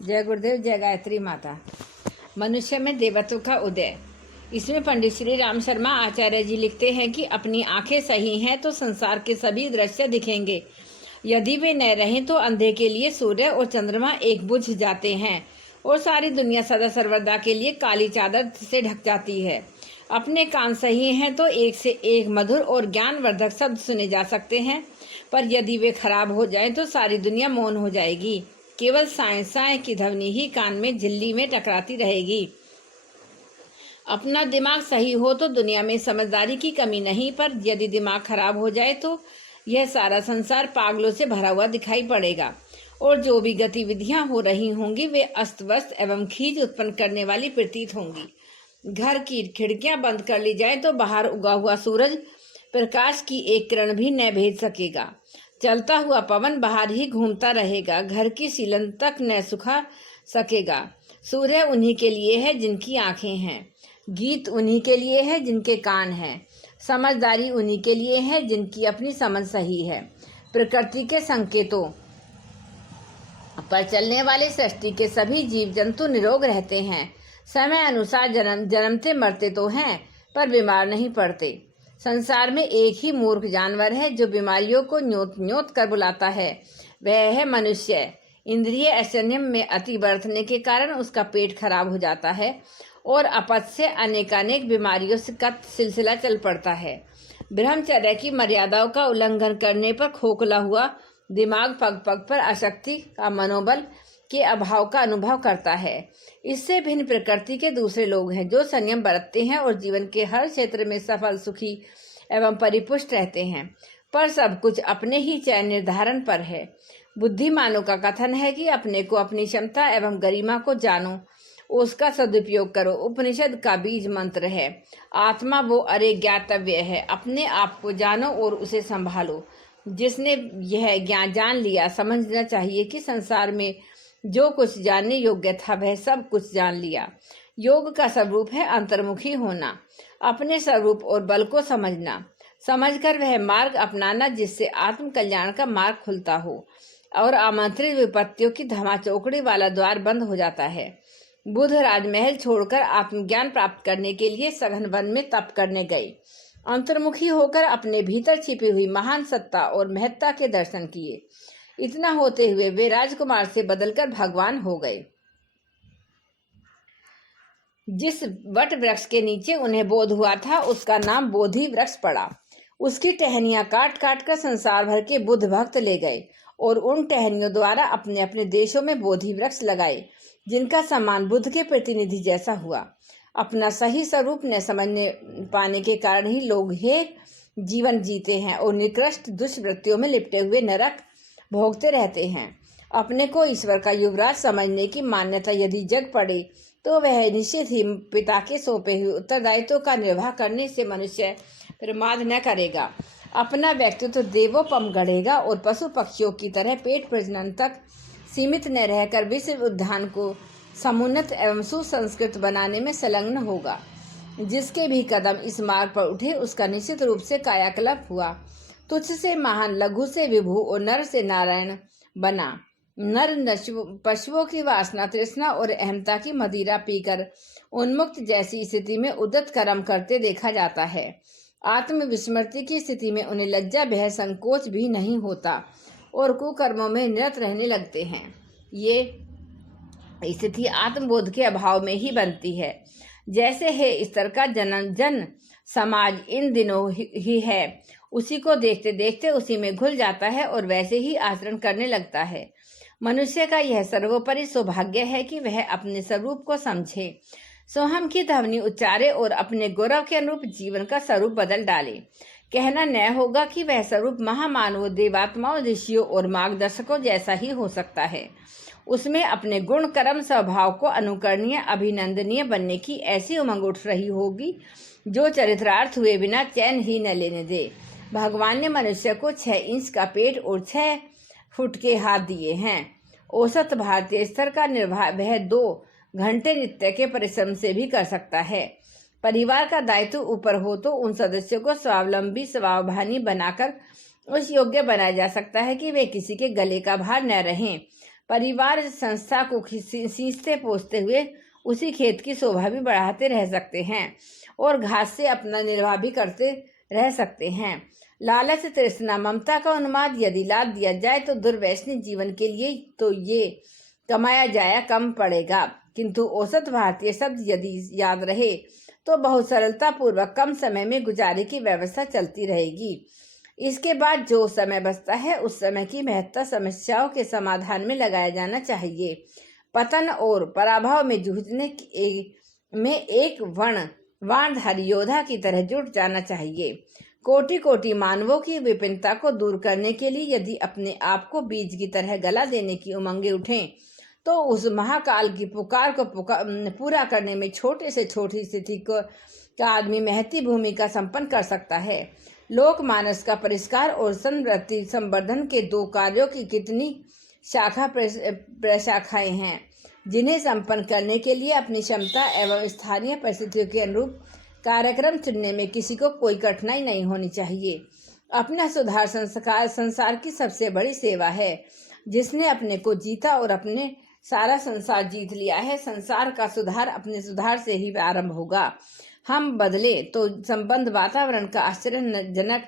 जय गुरुदेव, जय गायत्री माता। मनुष्य में देवत्व का उदय। इसमें पंडित श्री राम शर्मा आचार्य जी लिखते हैं कि अपनी आंखें सही हैं तो संसार के सभी दृश्य दिखेंगे। यदि वे न रहें तो अंधे के लिए सूर्य और चंद्रमा एक बुझ जाते हैं और सारी दुनिया सदा सर्वदा के लिए काली चादर से ढक जाती है। अपने कान सही हैं तो एक से एक मधुर और ज्ञानवर्धक शब्द सुने जा सकते हैं, पर यदि वे खराब हो जाएं तो सारी दुनिया मौन हो जाएगी। केवल साए साए की ध्वनि ही कान में झिल्ली में टकराती रहेगी। अपना दिमाग सही हो तो दुनिया में समझदारी की कमी नहीं, पर यदि दिमाग खराब हो जाए तो यह सारा संसार पागलों से भरा हुआ दिखाई पड़ेगा और जो भी गतिविधियां हो रही होंगी वे अस्त व्यस्त एवं खींच उत्पन्न करने वाली प्रतीत होंगी। घर की खिड़कियां बंद कर ली जाए तो बाहर उगा हुआ सूरज प्रकाश की एक किरण भी न भेज सकेगा। चलता हुआ पवन बाहर ही घूमता रहेगा, घर की सीलन तक न सुखा सकेगा। सूर्य उन्हीं के लिए है जिनकी आंखें हैं, गीत उन्हीं के लिए है जिनके कान हैं, समझदारी उन्हीं के लिए है जिनकी अपनी समझ सही है। प्रकृति के संकेतों पर चलने वाले सृष्टि के सभी जीव जंतु निरोग रहते हैं। समय अनुसार जन्मते मरते तो हैं, पर बीमार नहीं पड़ते। संसार में एक ही मूर्ख जानवर है जो बीमारियों को न्योत न्योत कर बुलाता है, वह है मनुष्य। इंद्रिय असंयम में अति बरतने के कारण उसका पेट खराब हो जाता है और अपच से अनेकानेक बीमारियों का सिलसिला चल पड़ता है। ब्रह्मचर्य की मर्यादाओं का उल्लंघन करने पर खोखला हुआ दिमाग पग पग पर अशक्ति का मनोबल के अभाव का अनुभव करता है। इससे भिन्न प्रकृति के दूसरे लोग हैं जो संयम बरतते हैं और जीवन के हर क्षेत्र में सफल, सुखी एवं परिपुष्ट रहते हैं, पर सब कुछ अपने ही चयन निर्धारण पर है। बुद्धिमानों का कथन है कि अपने को, अपनी क्षमता एवं गरिमा को जानो, उसका सदुपयोग करो। उपनिषद का बीज मंत्र है, आत्मा वो अरे ज्ञातव्य है। अपने आप को जानो और उसे संभालो। जिसने यह ज्ञान जान लिया, समझना चाहिए कि संसार में जो कुछ जानने योग्य था वह सब कुछ जान लिया। योग का स्वरूप है अंतर्मुखी होना, अपने स्वरूप और बल को समझना, समझकर वह मार्ग अपनाना जिससे आत्म कल्याण का मार्ग खुलता हो और आमंत्रित विपत्तियों की धमाचौकड़ी वाला द्वार बंद हो जाता है। बुद्ध राजमहल छोड़कर आत्मज्ञान प्राप्त करने के लिए सघन वन में तप करने गए। अंतर्मुखी होकर अपने भीतर छिपी हुई महान सत्ता और महत्ता के दर्शन किए। इतना होते हुए वे राजकुमार से बदलकर भगवान हो गए। जिस वट वृक्ष के नीचे उन्हें बोध हुआ था उसका नाम बोधि वृक्ष पड़ा। उसकी टहनियां काट काट कर संसार भर के बुद्ध भक्त ले गए और उन टहनियों द्वारा अपने अपने देशों में बोधि वृक्ष लगाए, जिनका सम्मान बुद्ध के प्रतिनिधि जैसा हुआ। अपना सही स्वरूप न समझने पाने के कारण ही लोग हे जीवन जीते हैं और निकृष्ट दुष्वृत्तियों में लिपटे हुए नरक भोगते रहते हैं। अपने को ईश्वर का युवराज समझने की मान्यता यदि जग पड़े तो वह निश्चित ही पिता के सौंपे हुए उत्तरदायित्व का निर्वाह करने से मनुष्य प्रमाद न करेगा। अपना व्यक्तित्व देवोपम गढ़ेगा और पशु पक्षियों की तरह पेट प्रजनन तक सीमित न रहकर विश्व उद्यान को समुन्नत एवं सुसंस्कृत बनाने में संलग्न होगा। जिसके भी कदम इस मार्ग पर उठे उसका निश्चित रूप से कायाकल्प हुआ। तुच्छ से महान, लघु से विभु और नर से नारायण बना। नर पशुओं की वासना, तृष्णा और अहमता की मदिरा पीकर उन्मुक्त जैसी स्थिति में उद्यत कर्म करते देखा जाता है। आत्मविस्मृति की स्थिति में उन्हें लज्जा, भय, संकोच भी नहीं होता और कुकर्मों में निरत रहने लगते हैं। ये स्थिति आत्मबोध के अभाव में ही बनती है। जैसे है स्तर का जन समाज इन दिनों ही है, उसी को देखते देखते उसी में घुल जाता है और वैसे ही आचरण करने लगता है। मनुष्य का यह सर्वोपरि सौभाग्य है कि वह अपने स्वरूप को समझे, सोहम की ध्वनि उच्चारे और अपने गौरव के अनुरूप जीवन का स्वरूप बदल डाले। कहना न होगा कि वह स्वरूप महामानवों, देवात्माओं, ऋषियों और मार्गदर्शकों जैसा ही हो सकता है। उसमें अपने गुण, कर्म, स्वभाव को अनुकरणीय, अभिनंदनीय बनने की ऐसी उमंग उठ रही होगी जो चरितार्थ हुए बिना चैन ही न लेने दे। भगवान ने मनुष्य को 6 इंच का पेट और 6 फुट के हाथ दिए हैं। औसत भारतीय स्तर का निर्वाह वह 2 घंटे नित्य के परिश्रम से भी कर सकता है। परिवार का दायित्व ऊपर हो तो उन सदस्यों को स्वावलंबी, स्वावधानी बनाकर उस योग्य बनाया जा सकता है कि वे किसी के गले का भार न रहें। परिवार संस्था को सींचते पोसते हुए उसी खेत की शोभा भी बढ़ाते रह सकते हैं और घास से अपना निर्वाह भी करते रह सकते हैं। लालच, तृष्णा, ममता का उन्माद यदि लाद दिया जाए तो दुर्व्यसनी जीवन के लिए तो ये कमाया जाया कम पड़ेगा, किंतु औसत भारतीय शब्द यदि याद रहे तो बहुत सरलता पूर्वक कम समय में गुजारे की व्यवस्था चलती रहेगी। इसके बाद जो समय बचता है उस समय की महत्ता समस्याओं के समाधान में लगाया जाना चाहिए। पतन और पराभव में जूझने में एक वाणधारी योद्धा की तरह जुट जाना चाहिए। कोटि कोटि मानवों की विपिनता को दूर करने के लिए यदि अपने आप को बीज की तरह गला देने की उमंगें उठें तो उस महाकाल की पुकार को पूरा करने में छोटे से छोटी स्थिति का आदमी महती भूमिका संपन्न कर सकता है। लोकमानस का परिष्कार और संवृत्ति संवर्धन के दो कार्यों की कितनी शाखा प्रशाखाएं हैं, जिन्हें संपन्न करने के लिए अपनी क्षमता एवं स्थानीय परिस्थितियों के अनुरूप कार्यक्रम चुनने में किसी को कोई कठिनाई नहीं होनी चाहिए। अपना सुधार संसार की सबसे बड़ी सेवा है। जिसने अपने को जीता और अपने सारा संसार जीत लिया है। संसार का सुधार अपने सुधार से ही आरंभ होगा। हम बदले तो संबंध वातावरण का आश्चर्यजनक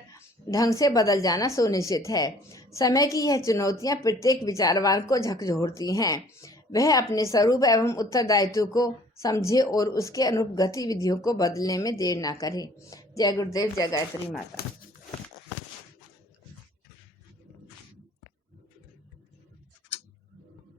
ढंग से बदल जाना सुनिश्चित है। समय की यह चुनौतियां प्रत्येक विचारवान को झकझोरती हैं। वह अपने स्वरूप एवं उत्तरदायित्व को समझे और उसके अनुरूप गतिविधियों को बदलने में देर ना करे। जय गुरुदेव, जय गायत्री माता।